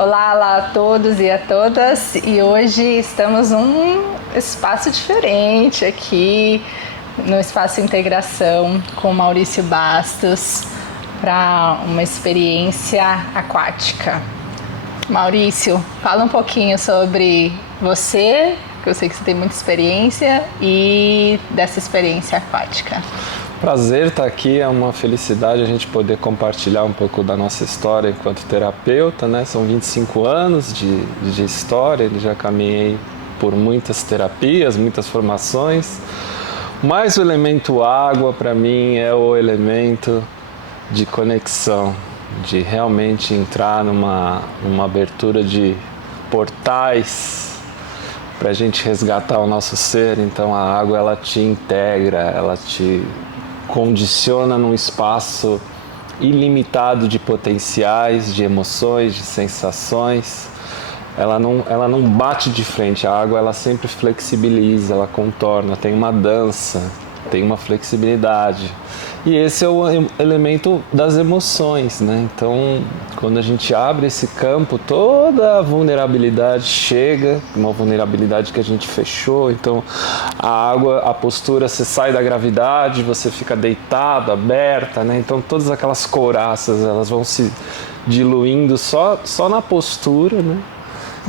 Olá a todos e a todas, e hoje estamos num espaço diferente aqui, no Espaço Integração, com Maurício Bastos, para uma experiência aquática. Maurício, fala um pouquinho sobre você, que eu sei que você tem muita experiência, e dessa experiência aquática. Prazer estar aqui, é uma felicidade a gente poder compartilhar um pouco da nossa história enquanto terapeuta, né? São 25 anos de história, já caminhei por muitas terapias, muitas formações, mas o elemento água para mim é o elemento de conexão, de realmente entrar numa abertura de portais para a gente resgatar o nosso ser. Então a água ela te integra, ela te condiciona num espaço ilimitado de potenciais, de emoções, de sensações. Ela não bate de frente, a água ela sempre flexibiliza, ela contorna, tem uma dança, tem uma flexibilidade. E esse é o elemento das emoções, né? Então, quando a gente abre esse campo, toda a vulnerabilidade chega, uma vulnerabilidade que a gente fechou. Então, a água, a postura, você sai da gravidade, você fica deitado, aberta, né? Então, todas aquelas couraças, elas vão se diluindo só na postura, né?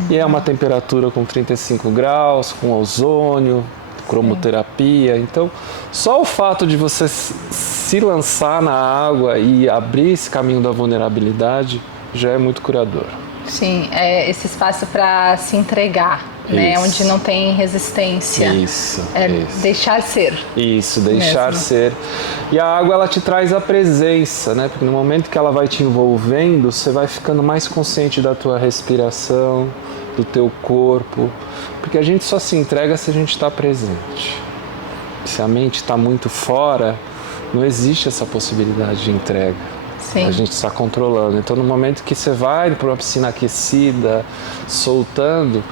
E é uma temperatura com 35 graus, com ozônio, cromoterapia. Então, só o fato de você se lançar na água e abrir esse caminho da vulnerabilidade já é muito curador. Sim, é esse espaço para se entregar, né? Onde não tem resistência. Isso. Deixar ser. Isso, deixar ser. E a água ela te traz a presença, né? Porque no momento que ela vai te envolvendo, você vai ficando mais consciente da tua respiração, do teu corpo, porque a gente só se entrega se a gente está presente. Se a mente está muito fora, não existe essa possibilidade de entrega. Sim. A gente está controlando. Então, no momento que você vai para uma piscina aquecida, soltando,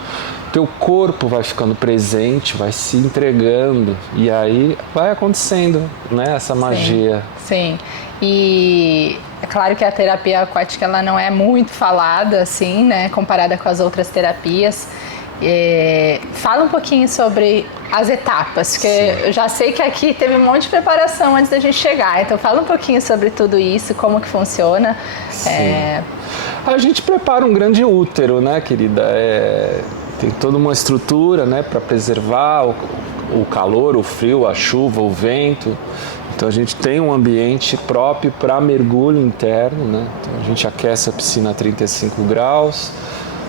teu corpo vai ficando presente, vai se entregando, e aí vai acontecendo, né, essa magia. Sim. E é claro que a terapia aquática ela não é muito falada assim, né, comparada com as outras terapias. Fala um pouquinho sobre as etapas, porque eu já sei que aqui teve um monte de preparação antes da gente chegar, então fala um pouquinho sobre tudo isso, como que funciona. A gente prepara um grande útero, né, querida? Tem toda uma estrutura, né, para preservar o calor, o frio, a chuva, o vento. Então a gente tem um ambiente próprio para mergulho interno, né? Então a gente aquece a piscina a 35 graus,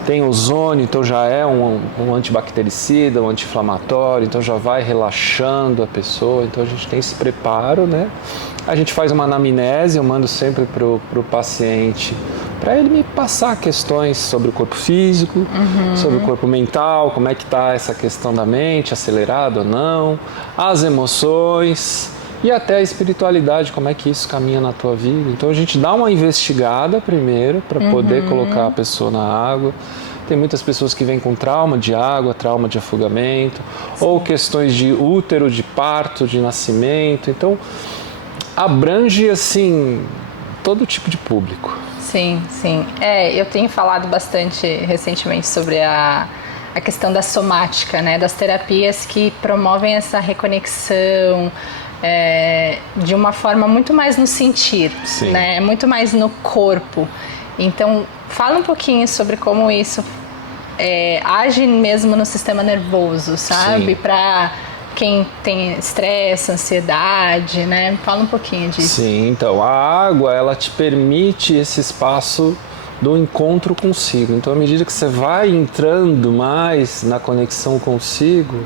tem ozônio, então já é um antibactericida, um anti-inflamatório, então já vai relaxando a pessoa. Então a gente tem esse preparo, né? A gente faz uma anamnese, eu mando sempre pro paciente para ele me passar questões sobre o corpo físico, sobre o corpo mental, como é que está essa questão da mente, acelerado ou não, as emoções e até a espiritualidade, como é que isso caminha na tua vida. Então a gente dá uma investigada primeiro para poder colocar a pessoa na água. Tem muitas pessoas que vêm com trauma de água, trauma de afogamento, ou questões de útero, de parto, de nascimento. Então abrange assim todo tipo de público. Sim. Eu tenho falado bastante recentemente sobre a questão da somática, né? Das terapias que promovem essa reconexão de uma forma muito mais no sentir, né? Muito mais no corpo. Então, fala um pouquinho sobre como isso age mesmo no sistema nervoso, sabe? Para quem tem estresse, ansiedade, né? Fala um pouquinho disso. Sim, então a água ela te permite esse espaço do encontro consigo. Então, à medida que você vai entrando mais na conexão consigo,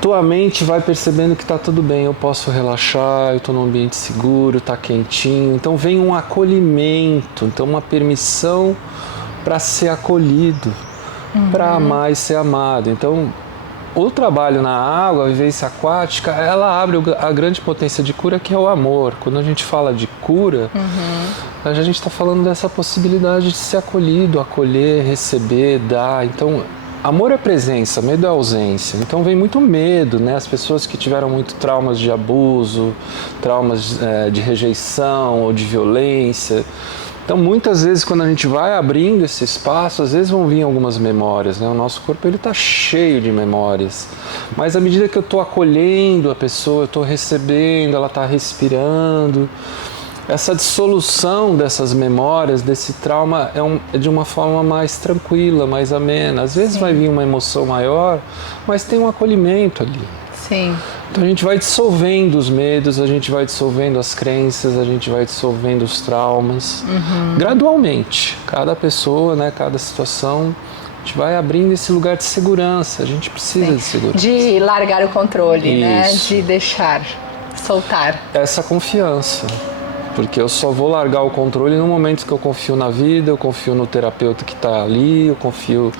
tua mente vai percebendo que está tudo bem, eu posso relaxar, eu estou num ambiente seguro, está quentinho. Então vem um acolhimento, então uma permissão para ser acolhido, para amar e ser amado. Então o trabalho na água, a vivência aquática, ela abre a grande potência de cura, que é o amor. Quando a gente fala de cura, a gente está falando dessa possibilidade de ser acolhido, acolher, receber, dar. Então amor é presença, medo é ausência. Então vem muito medo, né? As pessoas que tiveram muito traumas de abuso, traumas de rejeição ou de violência, Então, muitas vezes, quando a gente vai abrindo esse espaço, às vezes vão vir algumas memórias, né? O nosso corpo está cheio de memórias. Mas à medida que eu estou acolhendo a pessoa, eu estou recebendo, ela está respirando, essa dissolução dessas memórias, desse trauma, é de uma forma mais tranquila, mais amena. Às vezes vai vir uma emoção maior, mas tem um acolhimento ali. Sim. Então a gente vai dissolvendo os medos, a gente vai dissolvendo as crenças, a gente vai dissolvendo os traumas, gradualmente. Cada pessoa, né, cada situação, a gente vai abrindo esse lugar de segurança. A gente precisa de segurança. De largar o controle, né? Isso. De deixar, soltar. Essa confiança. Porque eu só vou largar o controle no momento que eu confio na vida, eu confio no terapeuta que está ali, eu confio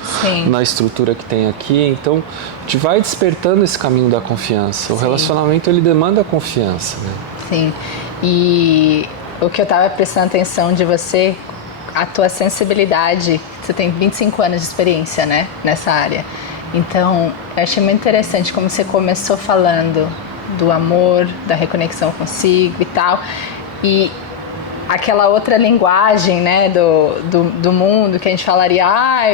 na estrutura que tem aqui. Então, a gente vai despertando esse caminho da confiança. O relacionamento, ele demanda confiança, né? Sim. E o que eu estava prestando atenção de você, a tua sensibilidade, você tem 25 anos de experiência, né, nessa área. Então, eu achei muito interessante como você começou falando do amor, da reconexão consigo e tal. E aquela outra linguagem, né, do mundo que a gente falaria,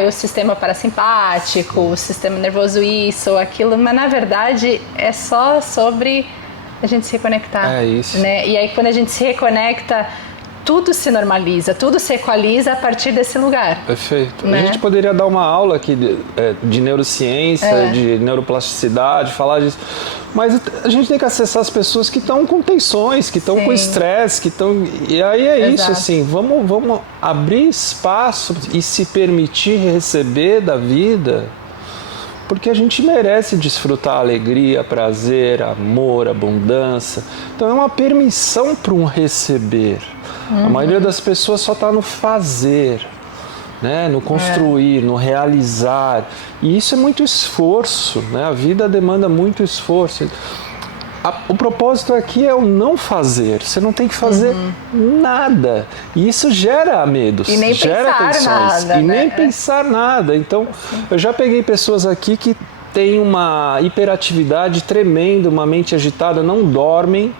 o sistema parasimpático, o sistema nervoso isso ou aquilo, mas na verdade é só sobre a gente se reconectar. É isso. Né? E aí quando a gente se reconecta, tudo se normaliza, tudo se equaliza a partir desse lugar. Perfeito. Né? A gente poderia dar uma aula aqui de neurociência, de neuroplasticidade, falar disso. Mas a gente tem que acessar as pessoas que estão com tensões, que estão com estresse, que estão... E aí é isso, assim, vamos abrir espaço e se permitir receber da vida, porque a gente merece desfrutar alegria, prazer, amor, abundância. Então é uma permissão para um receber. A maioria das pessoas só está no fazer, né? No construir, no realizar. E isso é muito esforço, né? A vida demanda muito esforço. O propósito aqui é o não fazer. Você não tem que fazer nada. E isso gera medos, e nem gera pensar tensões. Nada, e nem pensar nada. Então, eu já peguei pessoas aqui que têm uma hiperatividade tremenda, uma mente agitada, não dormem.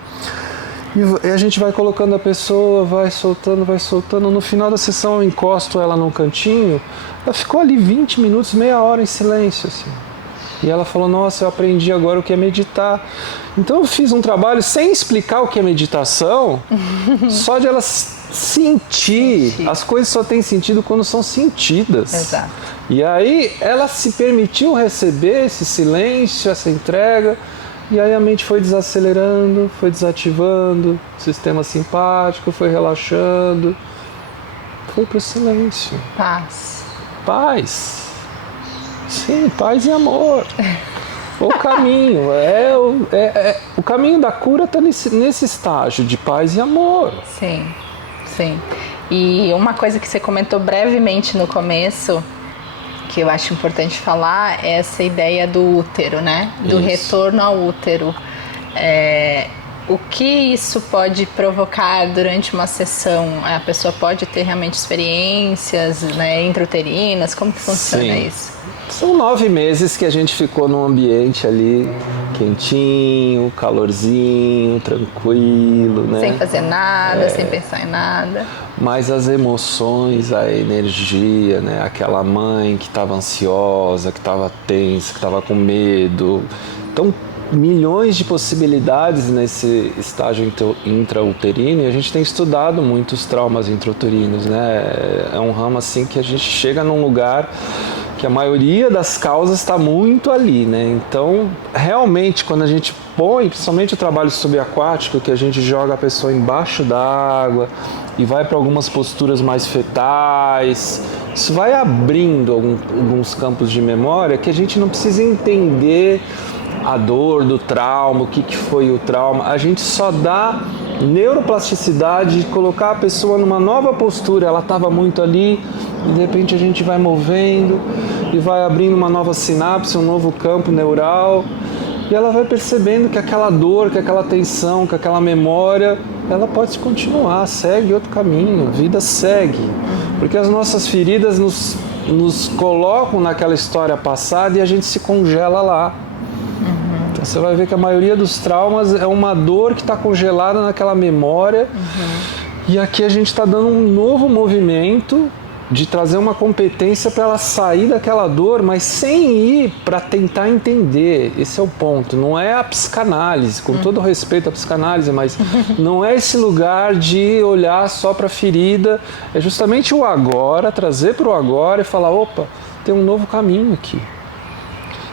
E a gente vai colocando a pessoa, vai soltando. No final da sessão eu encosto ela num cantinho. Ela ficou ali 20 minutos, meia hora em silêncio, assim. E ela falou, nossa, eu aprendi agora o que é meditar. Então eu fiz um trabalho sem explicar o que é meditação, só de ela sentir. As coisas só têm sentido quando são sentidas. Exato. E aí ela se permitiu receber esse silêncio, essa entrega. E aí a mente foi desacelerando, foi desativando, o sistema simpático foi relaxando, foi para o silêncio. Paz. Paz. Sim, paz e amor. O caminho, o caminho da cura está nesse estágio de paz e amor. Sim, sim. E uma coisa que você comentou brevemente no começo, que eu acho importante falar, é essa ideia do útero, né? Do retorno ao útero. O que isso pode provocar durante uma sessão? A pessoa pode ter realmente experiências, né, intrauterinas? Como que funciona isso? São 9 meses que a gente ficou num ambiente ali quentinho, calorzinho, tranquilo, né? Sem fazer nada, sem pensar em nada. Mas as emoções, a energia, né? Aquela mãe que estava ansiosa, que estava tensa, que estava com medo. Então, milhões de possibilidades nesse estágio intrauterino, e a gente tem estudado muitos traumas intrauterinos, né? É um ramo assim que a gente chega num lugar que a maioria das causas está muito ali, né? Então, realmente, quando a gente põe, principalmente o trabalho subaquático, que a gente joga a pessoa embaixo d'água e vai para algumas posturas mais fetais, isso vai abrindo alguns campos de memória que a gente não precisa entender a dor do trauma, o que foi o trauma. A gente só dá neuroplasticidade de colocar a pessoa numa nova postura. Ela estava muito ali e de repente a gente vai movendo e vai abrindo uma nova sinapse, um novo campo neural, e ela vai percebendo que aquela dor, que aquela tensão, que aquela memória, ela pode continuar, segue outro caminho, a vida segue, porque as nossas feridas nos colocam naquela história passada e a gente se congela lá. Então você vai ver que a maioria dos traumas é uma dor que está congelada naquela memória. E aqui a gente está dando um novo movimento de trazer uma competência para ela sair daquela dor, mas sem ir para tentar entender. Esse é o ponto. Não é a psicanálise, com todo respeito à psicanálise, mas não é esse lugar de olhar só para a ferida. É justamente o agora, trazer para o agora e falar, opa, tem um novo caminho aqui.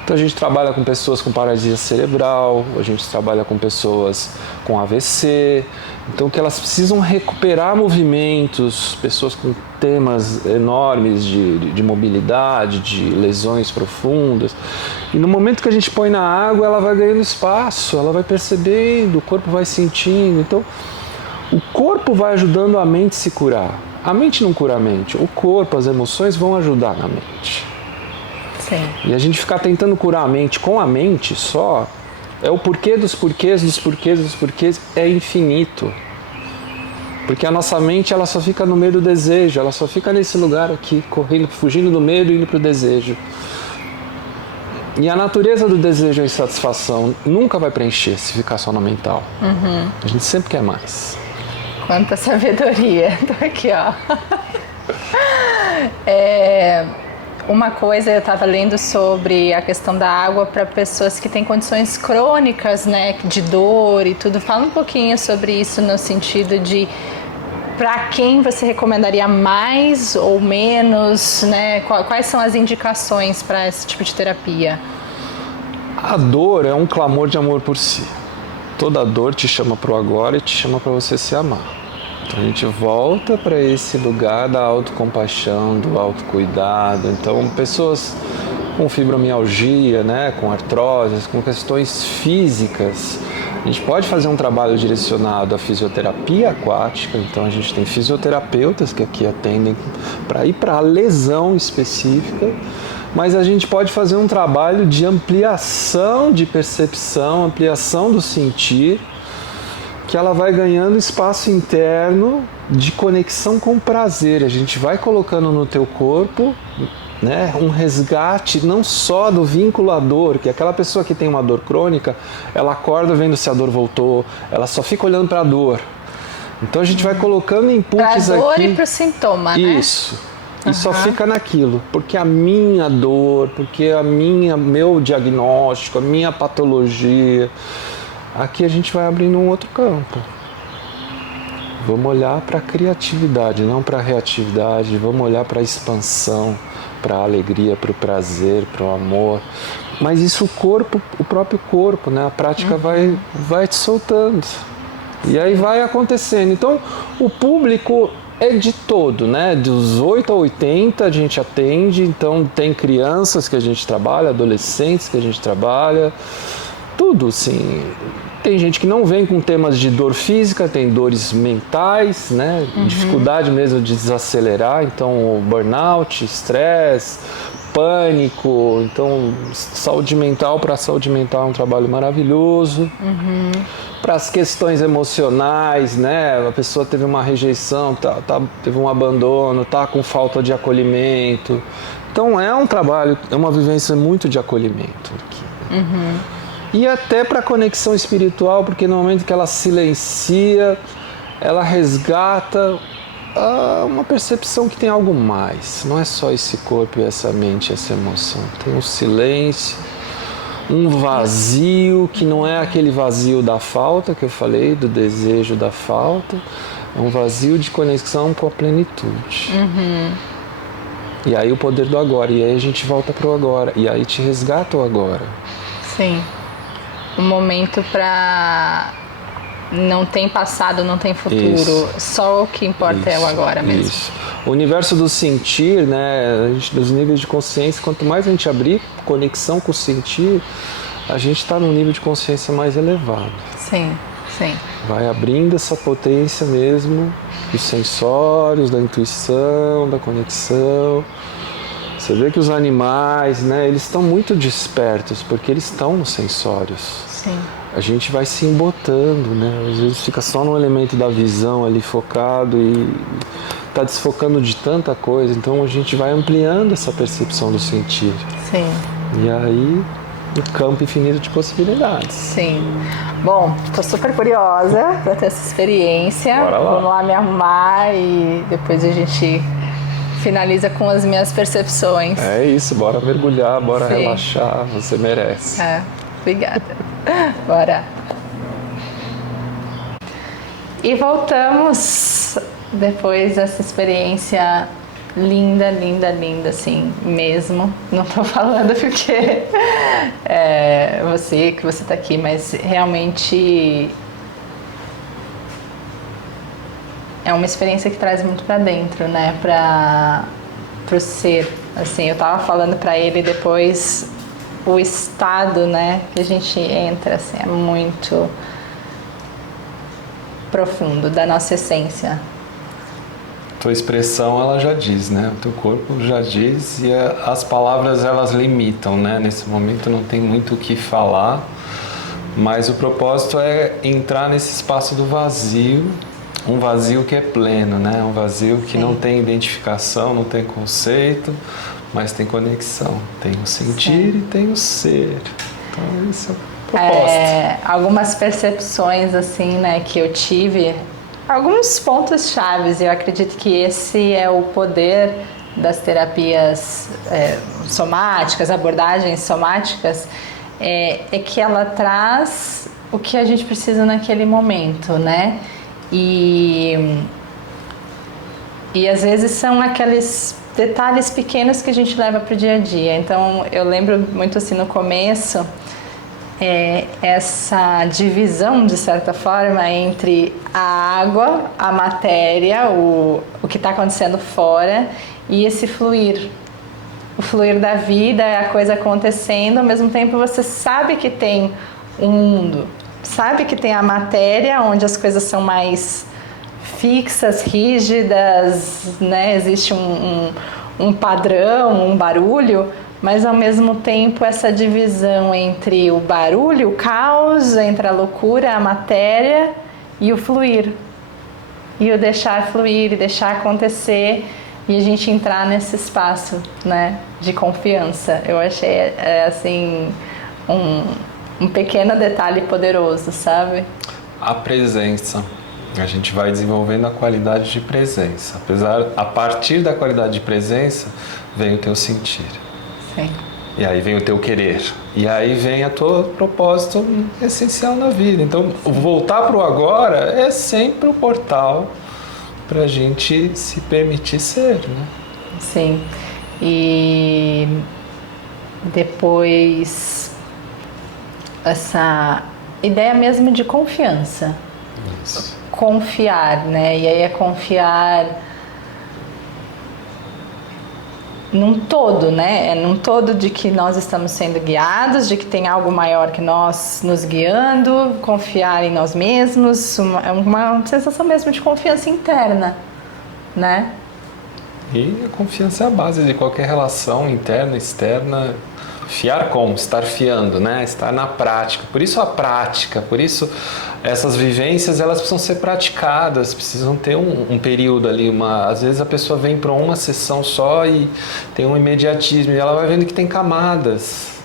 Então a gente trabalha com pessoas com paralisia cerebral, a gente trabalha com pessoas com AVC, então que elas precisam recuperar movimentos, pessoas com temas enormes de mobilidade, de lesões profundas. E no momento que a gente põe na água, ela vai ganhando espaço, ela vai percebendo, o corpo vai sentindo. Então o corpo vai ajudando a mente a se curar. A mente não cura a mente, o corpo, as emoções vão ajudar na mente. Sim. E a gente ficar tentando curar a mente com a mente só, é o porquê dos porquês, dos porquês, dos porquês, é infinito. Porque a nossa mente, ela só fica no meio do desejo, ela só fica nesse lugar aqui, correndo, fugindo do medo e indo para o desejo. E a natureza do desejo e a insatisfação nunca vai preencher se ficar só no mental. A gente sempre quer mais. Quanta sabedoria. Tô aqui, ó. Uma coisa, eu estava lendo sobre a questão da água para pessoas que têm condições crônicas, né, de dor e tudo. Fala um pouquinho sobre isso no sentido de para quem você recomendaria mais ou menos, né? Quais são as indicações para esse tipo de terapia? A dor é um clamor de amor por si. Toda dor te chama para o agora e te chama para você se amar. Então a gente volta para esse lugar da autocompaixão, do autocuidado. Então pessoas com fibromialgia, né, com artroses, com questões físicas, a gente pode fazer um trabalho direcionado à fisioterapia aquática. Então a gente tem fisioterapeutas que aqui atendem para ir para a lesão específica, mas a gente pode fazer um trabalho de ampliação de percepção, ampliação do sentir, que ela vai ganhando espaço interno de conexão com o prazer. A gente vai colocando no teu corpo, né, um resgate não só do vínculo à dor, que aquela pessoa que tem uma dor crônica, ela acorda vendo se a dor voltou, ela só fica olhando para a dor. Então a gente vai colocando inputs aqui. Para a dor e para o sintoma, né? Isso. E só fica naquilo, porque a minha dor, porque meu diagnóstico, a minha patologia. Aqui a gente vai abrindo um outro campo. Vamos olhar para a criatividade, não para a reatividade. Vamos olhar para a expansão, para a alegria, para o prazer, para o amor. Mas isso o próprio corpo, né? A prática vai te soltando. E aí vai acontecendo. Então, o público é de todo, né? Dos 8 a 80 a gente atende. Então, tem crianças que a gente trabalha, adolescentes que a gente trabalha. Tudo, sim. Tem gente que não vem com temas de dor física, tem dores mentais, né? Dificuldade mesmo de desacelerar, então burnout, estresse, pânico. Então, saúde mental, para a saúde mental é um trabalho maravilhoso. Para as questões emocionais, né? A pessoa teve uma rejeição, teve um abandono, está com falta de acolhimento. Então, é um trabalho, é uma vivência muito de acolhimento aqui. E até para a conexão espiritual, porque no momento que ela silencia, ela resgata uma percepção que tem algo mais. Não é só esse corpo, essa mente, essa emoção. Tem um silêncio, um vazio, que não é aquele vazio da falta que eu falei, do desejo da falta. É um vazio de conexão com a plenitude. E aí o poder do agora. E aí a gente volta para o agora. E aí te resgata o agora. Sim. Um momento para não tem passado, não tem futuro, só o que importa é o agora mesmo. Isso. O universo do sentir, né, dos níveis de consciência, quanto mais a gente abrir conexão com o sentir, a gente está num nível de consciência mais elevado. Sim, sim. Vai abrindo essa potência mesmo dos sensórios, da intuição, da conexão. Você vê que os animais, né, eles estão muito despertos, porque eles estão nos sensórios. Sim. A gente vai se embotando, né? Às vezes fica só no elemento da visão ali focado e está desfocando de tanta coisa. Então a gente vai ampliando essa percepção do sentir. Sim. E aí campo infinito de possibilidades. Sim. Bom, estou super curiosa para ter essa experiência. Bora lá. Vamos lá me arrumar e depois a gente finaliza com as minhas percepções. É isso, bora mergulhar, bora Sim. relaxar, você merece. Obrigada. Bora. E voltamos depois dessa experiência linda, linda, linda, assim, mesmo. Não tô falando porque que você tá aqui, mas realmente é uma experiência que traz muito pra dentro, né? Pro ser. Assim, eu tava falando pra ele depois, o estado, né, que a gente entra, assim, é muito profundo da nossa essência. Tua expressão, ela já diz, né? O teu corpo já diz e as palavras, elas limitam, né? Nesse momento não tem muito o que falar, mas o propósito é entrar nesse espaço do vazio, um vazio que é pleno, né? Um vazio que não tem identificação, não tem conceito, mas tem conexão. Tem o sentir e tem o ser. Então, isso é o propósito. Algumas percepções, assim, né, que eu tive, alguns pontos chaves. Eu acredito que esse é o poder das terapias somáticas, abordagens somáticas, é que ela traz o que a gente precisa naquele momento, né? E às vezes são aqueles detalhes pequenos que a gente leva para o dia a dia. Então eu lembro muito assim no começo, essa divisão de certa forma entre a água, a matéria, o que está acontecendo fora e esse fluir. O fluir da vida é a coisa acontecendo, ao mesmo tempo você sabe que tem um mundo, sabe que tem a matéria onde as coisas são mais fixas, rígidas, né? Existe um padrão, um barulho, mas ao mesmo tempo essa divisão entre o barulho, o caos, entre a loucura, a matéria e o fluir. E o deixar fluir e deixar acontecer e a gente entrar nesse espaço, né, de confiança. Eu achei assim um pequeno detalhe poderoso, sabe? A presença. A gente vai desenvolvendo a qualidade de presença. A partir da qualidade de presença, vem o teu sentir. Sim. E aí vem o teu querer. E aí vem o teu propósito essencial na vida. Então, voltar para o agora é sempre o portal para a gente se permitir ser, né? Sim. E depois essa ideia mesmo de confiança. Isso. Confiar, né? E aí é confiar num todo, né? É num todo de que nós estamos sendo guiados, de que tem algo maior que nós nos guiando, confiar em nós mesmos, uma sensação mesmo de confiança interna, né? E a confiança é a base de qualquer relação interna, externa. Fiar como? Estar fiando, né? Estar na prática. Por isso a prática, por isso essas vivências, elas precisam ser praticadas, precisam ter um período ali, às vezes a pessoa vem para uma sessão só e tem um imediatismo, e ela vai vendo que tem camadas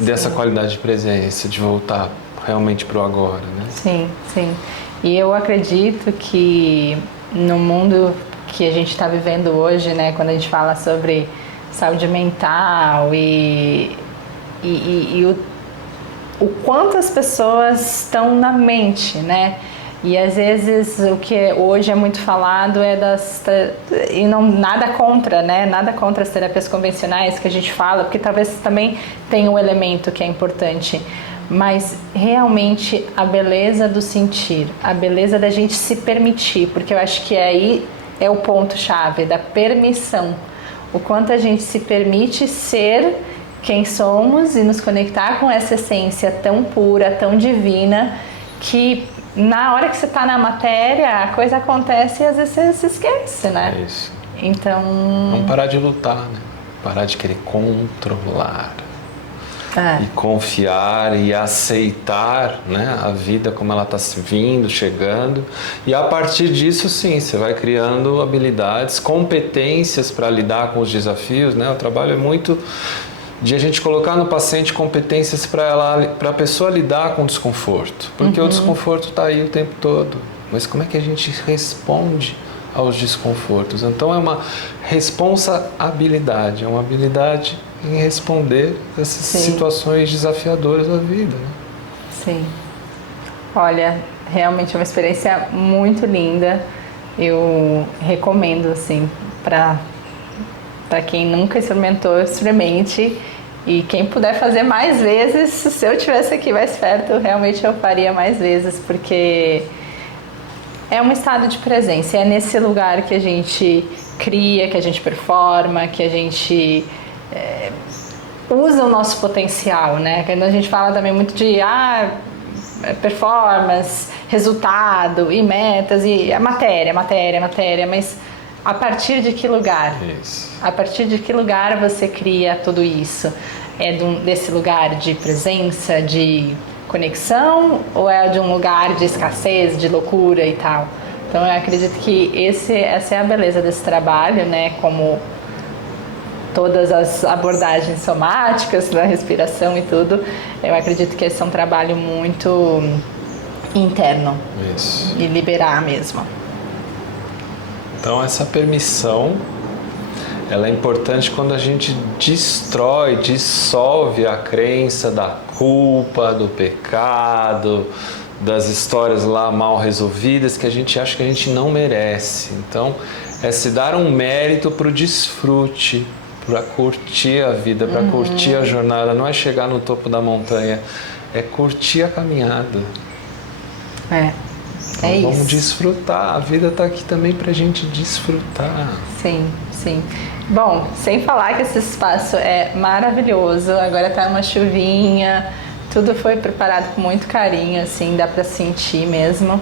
dessa qualidade de presença, de voltar realmente para o agora, né? Sim, sim. E eu acredito que no mundo que a gente está vivendo hoje, né, quando a gente fala sobre saúde mental e o quanto as pessoas estão na mente, né? E às vezes o que hoje é muito falado é e não nada contra, né? Nada contra as terapias convencionais que a gente fala, porque talvez também tenha um elemento que é importante, mas realmente a beleza do sentir, a beleza da gente se permitir, porque eu acho que aí é o ponto chave da permissão. O quanto a gente se permite ser quem somos e nos conectar com essa essência tão pura, tão divina, que na hora que você está na matéria, a coisa acontece e às vezes você se esquece, né? É isso. Então... Vamos parar de lutar, né? Parar de querer controlar. E confiar e aceitar, né, a vida como ela está vindo, chegando. E a partir disso, sim, você vai criando habilidades, competências para lidar com os desafios, né? O trabalho é muito de a gente colocar no paciente competências para a pessoa lidar com o desconforto. Porque o desconforto está aí o tempo todo. Mas como é que a gente responde aos desconfortos? Então é uma responsabilidade, é uma habilidade em responder essas situações desafiadoras da vida. Né? Sim. Olha, realmente é uma experiência muito linda. Eu recomendo, assim, para quem nunca experimentou, experimente. E quem puder fazer mais vezes, se eu estivesse aqui mais perto, realmente eu faria mais vezes, porque é um estado de presença. É nesse lugar que a gente cria, que a gente performa, que a gente usa o nosso potencial, né? Quando a gente fala também muito de performance, resultado e metas e a matéria, mas a partir de que lugar? Isso. A partir de que lugar você cria tudo isso? É desse lugar de presença, de conexão, ou é de um lugar de escassez, de loucura e tal? Então eu acredito que essa é a beleza desse trabalho, né? Como todas as abordagens somáticas, da respiração e tudo, eu acredito que esse é um trabalho muito interno. Isso. E liberar mesmo. Então essa permissão, ela é importante quando a gente dissolve a crença da culpa, do pecado, das histórias lá mal resolvidas que a gente acha que a gente não merece. Então é se dar um mérito para o desfrute, para curtir a vida, para curtir a jornada. Não é chegar no topo da montanha, é curtir a caminhada. Então, vamos desfrutar. A vida está aqui também para a gente desfrutar. Sim, sim. Bom, sem falar que esse espaço é maravilhoso. Agora tá uma chuvinha, tudo foi preparado com muito carinho, assim, dá para sentir mesmo.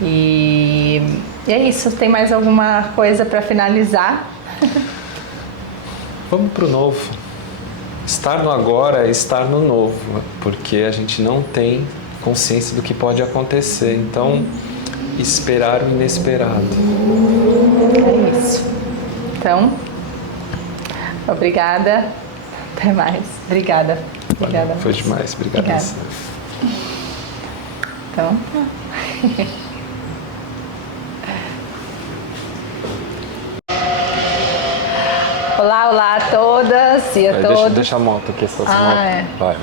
E é isso. Tem mais alguma coisa para finalizar? Vamos para o novo. Estar no agora é estar no novo, porque a gente não tem consciência do que pode acontecer. Então, esperar o inesperado. É isso. Então, obrigada. Até mais. Obrigada. Obrigada. Foi demais. Obrigada. Então... Olá a todas e a todos. Deixa a moto aqui, essa moto. Vai.